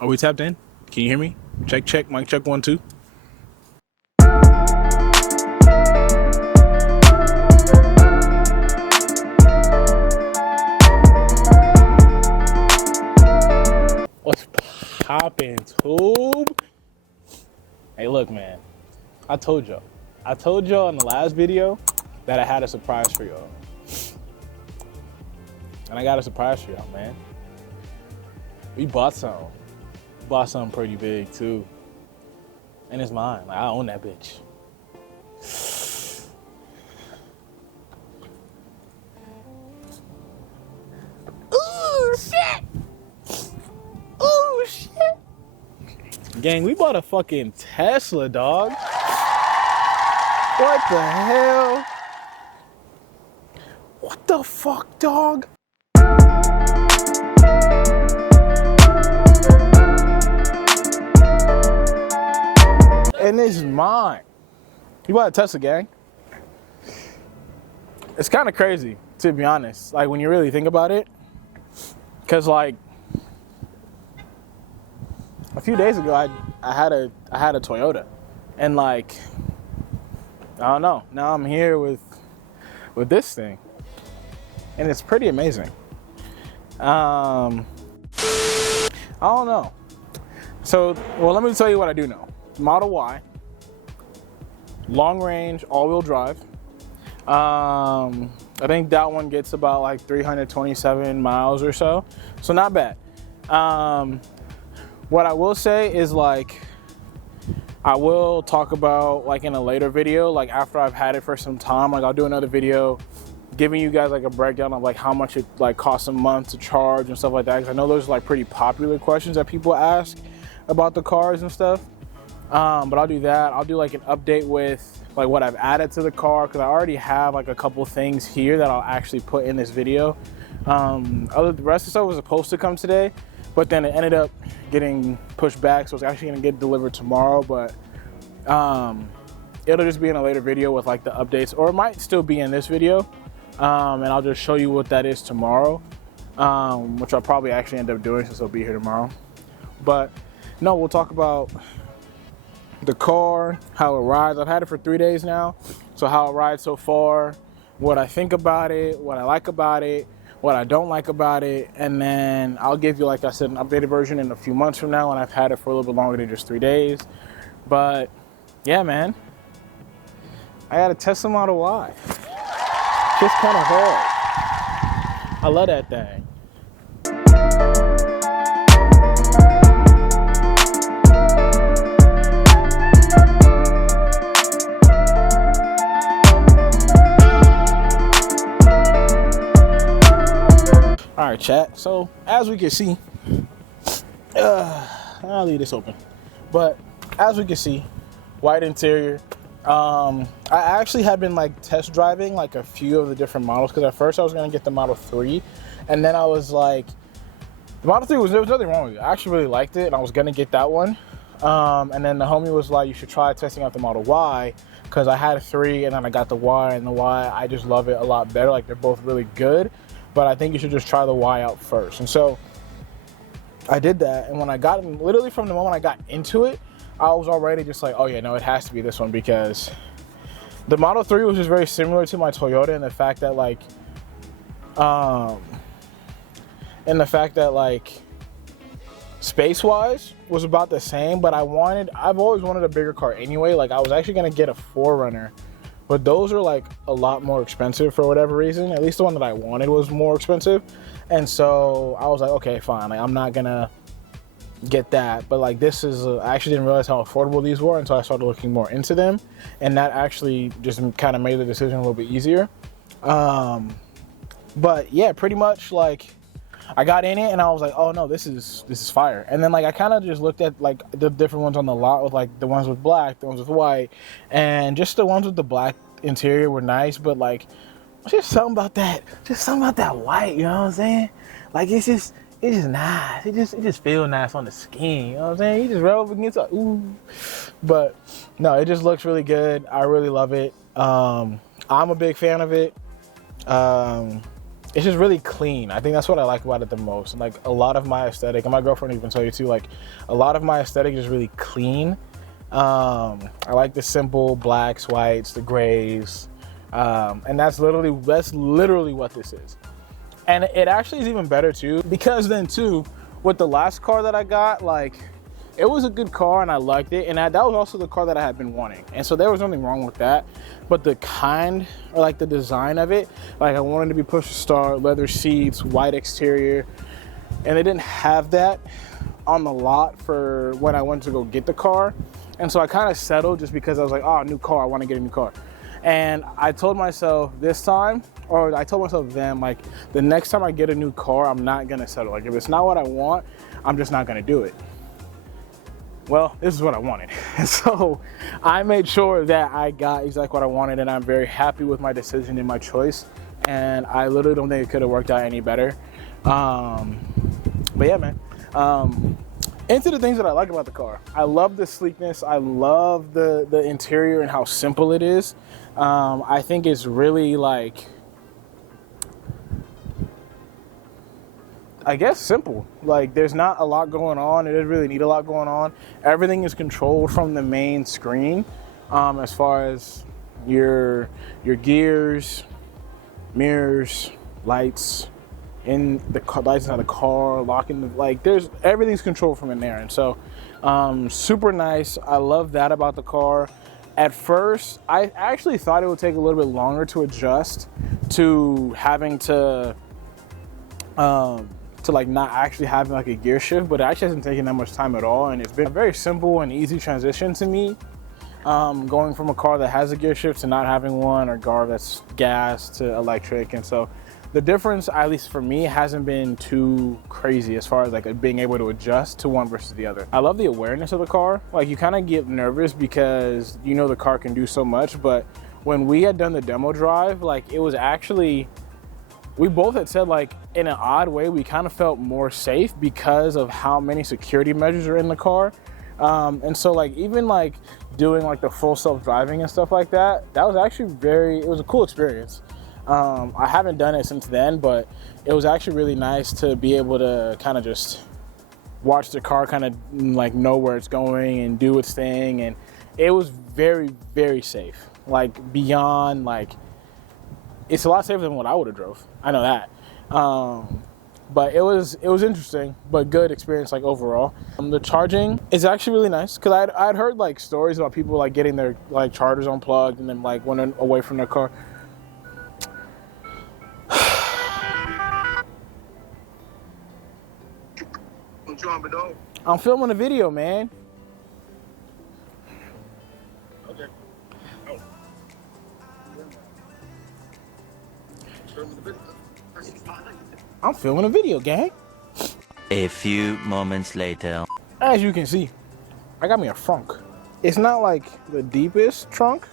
Are we tapped in? Can you hear me? Check, check, mic check 1 2. What's poppin', tube? Hey, look, man. I told y'all in the last video that I had a surprise for y'all. And I got a surprise for y'all, man. We bought something. Bought something pretty big, too. And it's mine. Like, I own that bitch. Ooh, shit! Ooh, shit! Gang, we bought a fucking Tesla, dog. What the hell? What the fuck, dog? And it's mine. You bought a Tesla, gang. It's kind of crazy, to be honest. Like, when you really think about it. Because, like, a few days ago, I had a Toyota. And, like, I don't know. Now I'm here with this thing. And it's pretty amazing. I don't know. So, well, let me tell you what I do know. Model Y, long range, all-wheel drive. I think that one gets about like 327 miles or so. So not bad. What I will say is, like, I will talk about, like, in a later video, like after I've had it for some time, like I'll do another video giving you guys like a breakdown of like how much it like costs a month to charge and stuff like that. Because I know those are like pretty popular questions that people ask about the cars and stuff. But I'll do that. I'll do like an update with like what I've added to the car, because I already have like a couple things here that I'll actually put in this video. The rest of the stuff was supposed to come today, but then it ended up getting pushed back, so it's actually gonna get delivered tomorrow. But it'll just be in a later video with like the updates, or it might still be in this video, and I'll just show you what that is tomorrow, which I'll probably actually end up doing since it'll be here tomorrow. But no, we'll talk about the car, how it rides. I've had it for 3 days now, so how it rides so far, what I think about it, what I like about it, what I don't like about it, and then I'll give you, like I said, an updated version in a few months from now when I've had it for a little bit longer than just 3 days. But yeah, man, I got a Tesla Model Y. Just kind of hard. I love that thing. All right, chat. So as we can see, I'll leave this open. But as we can see, white interior. I actually had been like test driving like a few of the different models, because at first I was gonna get the Model 3, and then I was like, the Model 3 there was nothing wrong with it. I actually really liked it, and I was gonna get that one. And then the homie was like, you should try testing out the Model Y, because I had a 3 and then I got the Y, and the Y, I just love it a lot better. Like, they're both really good, but I think you should just try the Y out first. And so I did that, and when I got, literally from the moment I got into it, I was already just like, oh yeah, no, it has to be this one, because the Model 3 was just very similar to my Toyota in the fact that like, space-wise was about the same, but I've always wanted a bigger car anyway. Like, I was actually gonna get a 4Runner, but those are like a lot more expensive for whatever reason. At least the one that I wanted was more expensive. And so I was like, okay, fine. Like, I'm not gonna get that. But like, this is, I actually didn't realize how affordable these were until I started looking more into them. And that actually just kind of made the decision a little bit easier. But yeah, pretty much like, I got in it and I was like, oh no, this is fire. And then like, I kind of just looked at like the different ones on the lot, with like the ones with black, the ones with white, and just the ones with the black interior were nice, but like, just something about that white, you know what I'm saying? Like, it's just nice. It just feels nice on the skin, you know what I'm saying? You just rub against it, ooh. But no, it just looks really good. I really love it. I'm a big fan of it. it's just really clean. I think that's what I like about it the most. And like a lot of my aesthetic, and my girlfriend even told you too, like a lot of my aesthetic is really clean. I like the simple blacks, whites, the grays, and that's literally what this is. And it actually is even better too, because then too, with the last car that I got, like it was a good car and I liked it, and that was also the car that I had been wanting, and so there was nothing wrong with that. But the kind, or like the design of it, like I wanted to be push to start, leather seats, white exterior, and they didn't have that on the lot for when I went to go get the car. And so I kind of settled just because I was like, oh, new car, I want to get a new car. And I told myself this time, or I told myself then, like the next time I get a new car, I'm not gonna settle. Like if it's not what I want, I'm just not gonna do it. Well, this is what I wanted. So I made sure that I got exactly what I wanted, and I'm very happy with my decision and my choice. And I literally don't think it could have worked out any better. But yeah, man. Into the things that I like about the car. I love the sleekness. I love the interior and how simple it is. I think it's really like, I guess simple. Like there's not a lot going on. It doesn't really need a lot going on. Everything is controlled from the main screen, as far as your gears, mirrors, lights, in the car, lights inside the car, locking the, like there's everything's controlled from in there. And so super nice. I love that about the car. At first I actually thought it would take a little bit longer to adjust to having to like not actually having like a gear shift, but it actually hasn't taken that much time at all, and it's been a very simple and easy transition to me, going from a car that has a gear shift to not having one, or a car that's gas to electric. And so the difference, at least for me, hasn't been too crazy as far as like being able to adjust to one versus the other. I love the awareness of the car. Like you kind of get nervous because you know the car can do so much, but when we had done the demo drive, like it was actually, we both had said like in an odd way, we kind of felt more safe because of how many security measures are in the car. And so like even like doing like the full self-driving and stuff like that, that was actually it was a cool experience. I haven't done it since then, but it was actually really nice to be able to kind of just watch the car kind of like know where it's going and do its thing. And it was very, very safe. Like beyond, like, it's a lot safer than what I would have drove. I know that. But it was interesting, but good experience like overall. The charging is actually really nice, because I'd heard like stories about people like getting their like chargers unplugged and then like went away from their car. I'm filming a video, man. Okay. Oh. I'm filming a video, gang. A few moments later. As you can see, I got me a trunk. It's not like the deepest trunk,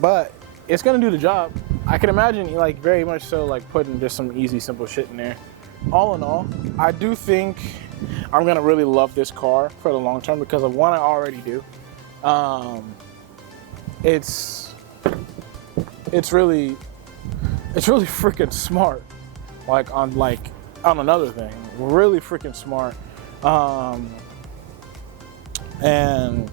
but it's gonna do the job. I can imagine like very much so like putting just some easy, simple shit in there. All in all, I do think I'm gonna really love this car for the long term because of one I already do. It's really freaking smart. Like on another thing, really freaking smart. And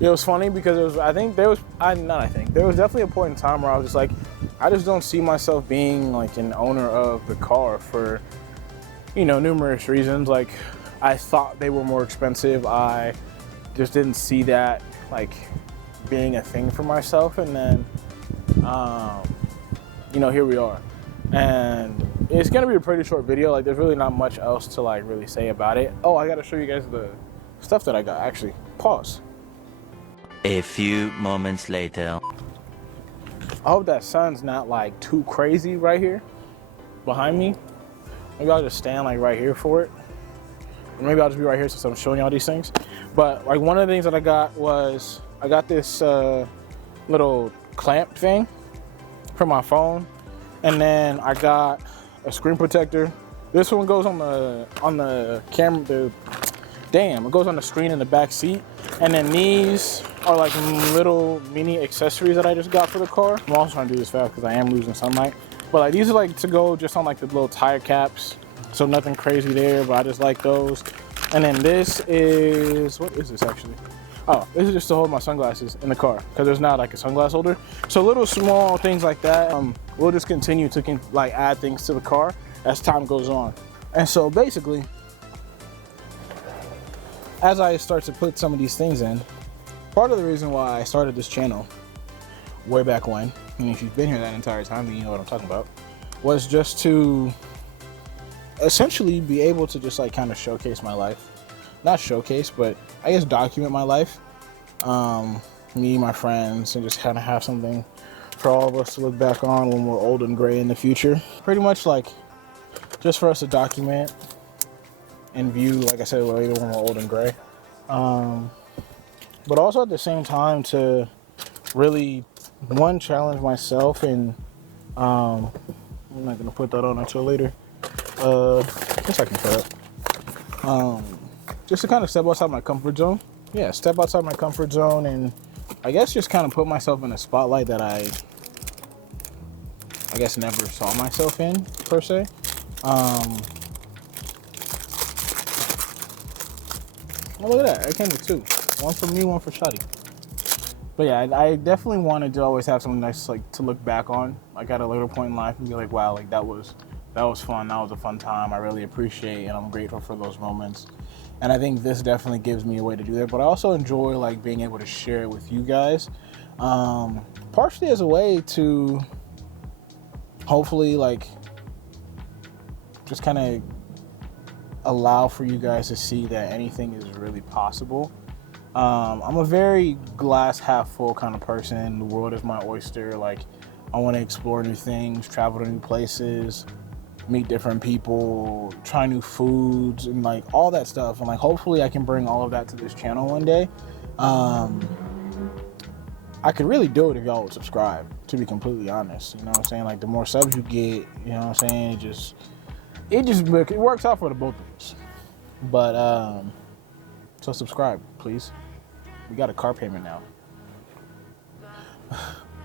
it was funny because there was definitely a point in time where I was just like, I just don't see myself being like an owner of the car for, you know, numerous reasons. Like I thought they were more expensive. I just didn't see that like being a thing for myself. And then, you know, here we are. And it's gonna be a pretty short video. Like there's really not much else to like really say about it. Oh, I gotta show you guys the stuff that I got. Actually, pause. A few moments later. I hope that sun's not like too crazy right here behind me. Maybe I'll just stand like right here for it. Or maybe I'll just be right here since I'm showing y'all these things. But like one of the things that I got was, I got this little clamp thing for my phone. And then I got a screen protector. This one goes on the camera, it goes on the screen in the back seat. And then these are like little mini accessories that I just got for the car. I'm also trying to do this fast because I am losing sunlight. But like these are like to go just on like the little tire caps, so nothing crazy there, but I just like those. And then this is, what is this actually? Oh, this is just to hold my sunglasses in the car because there's not like a sunglass holder. So little small things like that. We'll just continue to like add things to the car as time goes on. And so basically, as I start to put some of these things in, part of the reason why I started this channel way back when, and if you've been here that entire time, then you know what I'm talking about, was just to essentially be able to just like kind of showcase my life. Not showcase, but I guess document my life. Me, my friends, and just kind of have something for all of us to look back on when we're old and gray in the future. Pretty much like just for us to document and view, like I said, later when we're old and gray. But also at the same time to really, one, challenge myself, and I'm not gonna put that on until later. I guess I can cut up. Just to kind of step outside my comfort zone. Yeah, step outside my comfort zone, and I guess just kind of put myself in a spotlight that I guess never saw myself in, per se. Oh, look at that, I came with two. One for me, one for Shotty. But yeah, I definitely wanted to always have something nice like to look back on, like at a later point in life, and be like, wow, like that was fun, that was a fun time. I really appreciate and I'm grateful for those moments. And I think this definitely gives me a way to do that. But I also enjoy like being able to share it with you guys, partially as a way to hopefully like just kind of allow for you guys to see that anything is really possible. I'm a very glass half full kind of person. The world is my oyster. Like, I want to explore new things, travel to new places, meet different people, try new foods, and like all that stuff. And like hopefully I can bring all of that to this channel one day. I could really do it if y'all would subscribe, to be completely honest. You know what I'm saying? Like the more subs you get, you know what I'm saying, it works out for the both of us. But so subscribe, please. We got a car payment now.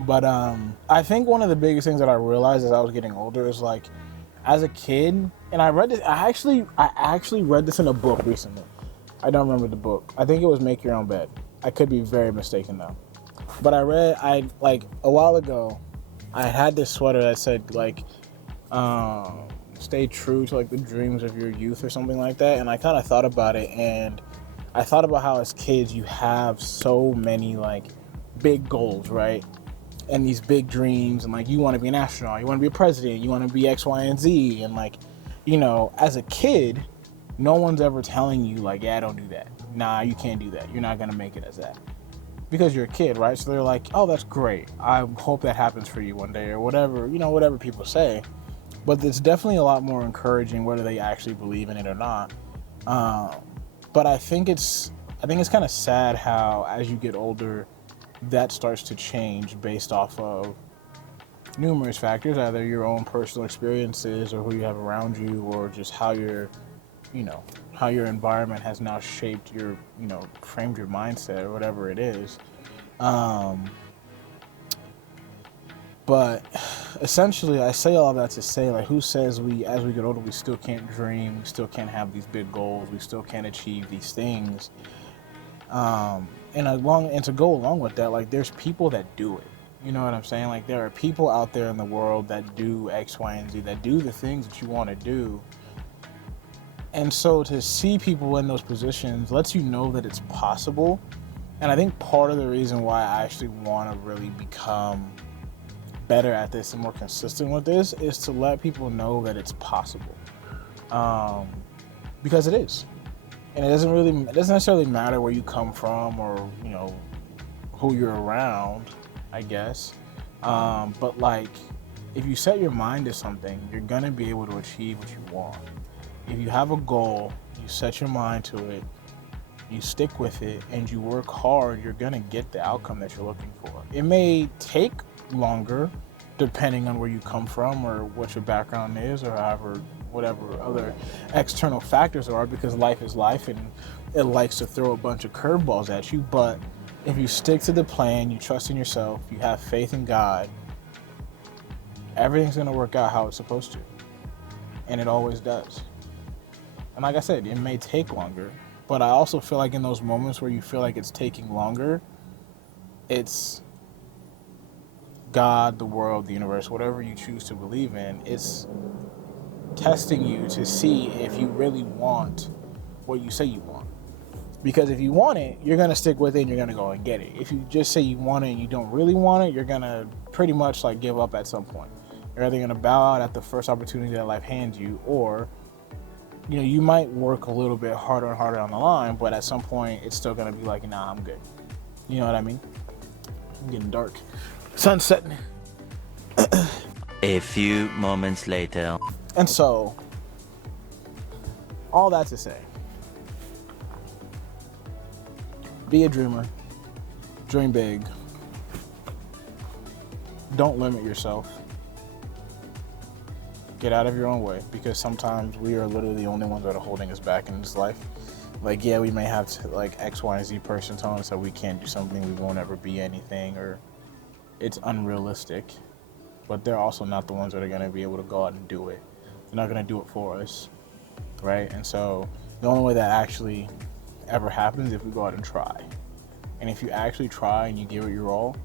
But I think one of the biggest things that I realized as I was getting older is like, as a kid, and I read this, I actually read this in a book recently. I don't remember the book. I think it was Make Your Own Bed. I could be very mistaken though. But I like a while ago, I had this sweater that said like, stay true to like the dreams of your youth or something like that. And I kind of thought about it, and I thought about how as kids you have so many like big goals, right? And these big dreams, and like you want to be an astronaut, you want to be a president, you want to be X, Y, and Z. And like, you know, as a kid, no one's ever telling you like, yeah, don't do that. Nah, you can't do that. You're not going to make it as that. Because you're a kid, right? So they're like, oh, that's great. I hope that happens for you one day, or whatever, you know, whatever people say. But it's definitely a lot more encouraging whether they actually believe in it or not. But I think it's kind of sad how as you get older, that starts to change based off of numerous factors, either your own personal experiences or who you have around you, or just how your environment has now shaped your, you know, framed your mindset or whatever it is. But essentially, I say all that to say, like, who says as we get older, we still can't dream, we still can't have these big goals, we still can't achieve these things. And to go along with that, like, there's people that do it. You know what I'm saying? Like, there are people out there in the world that do X, Y, and Z, that do the things that you want to do. And so to see people in those positions lets you know that it's possible. And I think part of the reason why I actually want to really become better at this and more consistent with this is to let people know that it's possible. Because it is. And it doesn't necessarily matter where you come from or, you know, who you're around, I guess. But like, if you set your mind to something, you're gonna be able to achieve what you want. If you have a goal, you set your mind to it, you stick with it, and you work hard, you're gonna get the outcome that you're looking for. It may take longer, depending on where you come from or what your background is, or whatever other external factors are, because life is life and it likes to throw a bunch of curveballs at you. But if you stick to the plan, you trust in yourself, you have faith in God, everything's going to work out how it's supposed to. And it always does. And like I said, it may take longer, but I also feel like in those moments where you feel like it's taking longer, it's God, the world, the universe, whatever you choose to believe in, it's testing you to see if you really want what you say you want. Because if you want it, you're going to stick with it and you're going to go and get it. If you just say you want it and you don't really want it, you're going to pretty much like give up at some point. You're either going to bow out at the first opportunity that life hands you, or you know, you might work a little bit harder and harder on the line, but at some point it's still going to be like, nah, I'm good. You know what I mean? I'm getting dark. Sun's setting. A few moments later. And so, all that to say, be a dreamer, dream big, don't limit yourself, get out of your own way, because sometimes we are literally the only ones that are holding us back in this life. Like, yeah, we may have to, like, X, Y, and Z person telling us that we can't do something, we won't ever be anything, or it's unrealistic, but they're also not the ones that are going to be able to go out and do it. They're not going to do it for us, right? And so the only way that actually ever happens is if we go out and try. And if you actually try and you give it your all,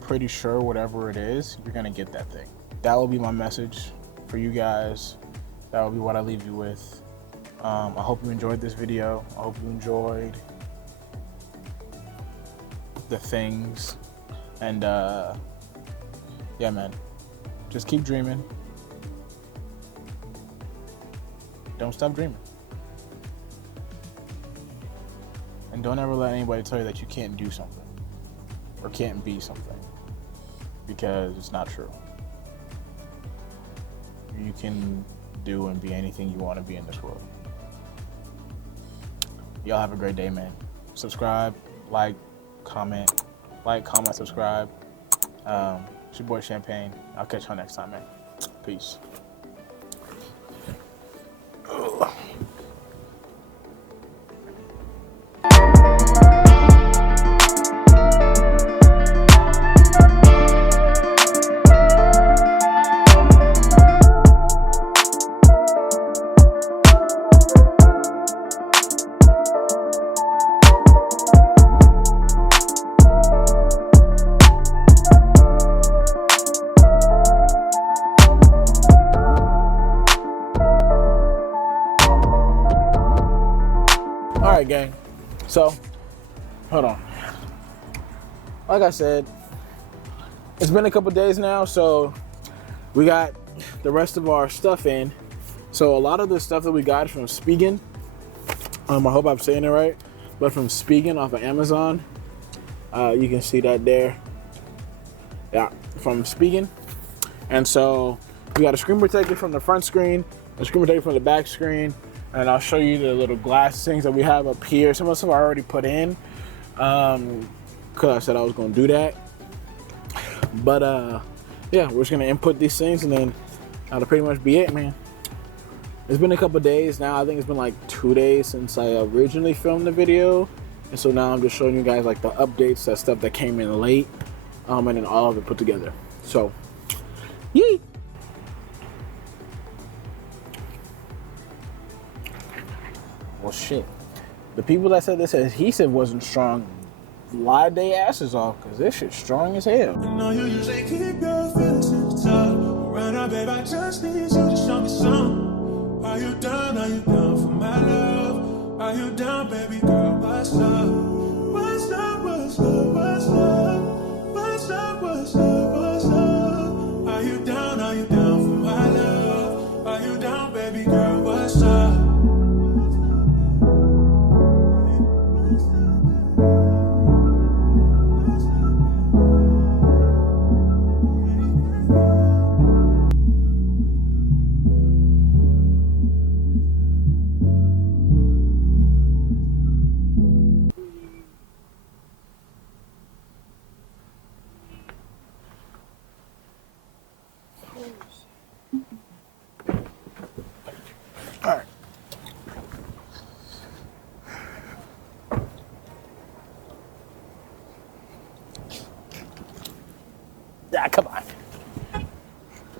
pretty sure whatever it is, you're going to get that thing. That will be my message for you guys. That will be what I leave you with. I hope you enjoyed this video. I hope you enjoyed the things. And yeah, man, just keep dreaming. Don't stop dreaming. And don't ever let anybody tell you that you can't do something or can't be something, because it's not true. You can do and be anything you want to be in this world. Y'all have a great day, man. Subscribe, like, comment, subscribe. It's your boy Champagne. I'll catch y'all next time, man. Peace. Alright, gang. So, hold on. Like I said, it's been a couple days now, so we got the rest of our stuff in. So a lot of the stuff that we got is from Spigen. I hope I'm saying it right, but from Spigen off of Amazon. You can see that there. Yeah, from Spigen. And so we got a screen protector from the front screen, a screen protector from the back screen, and I'll show you the little glass things that we have up here. Some of the stuff I already put in, because I said I was going to do that. But yeah, we're just going to input these things, and then that'll pretty much be it, man. It's been a couple days now. I think it's been like 2 days since I originally filmed the video. And so now I'm just showing you guys like the updates, that stuff that came in late, and then all of it put together. So, yee! Well, shit. The people that said this adhesive wasn't strong lied their asses off, because this shit's strong as hell. I know you usually keep your feelings to the top. Right now, babe, I just need you to show me some. Are you down? Are you down for my love? Are you down, baby girl?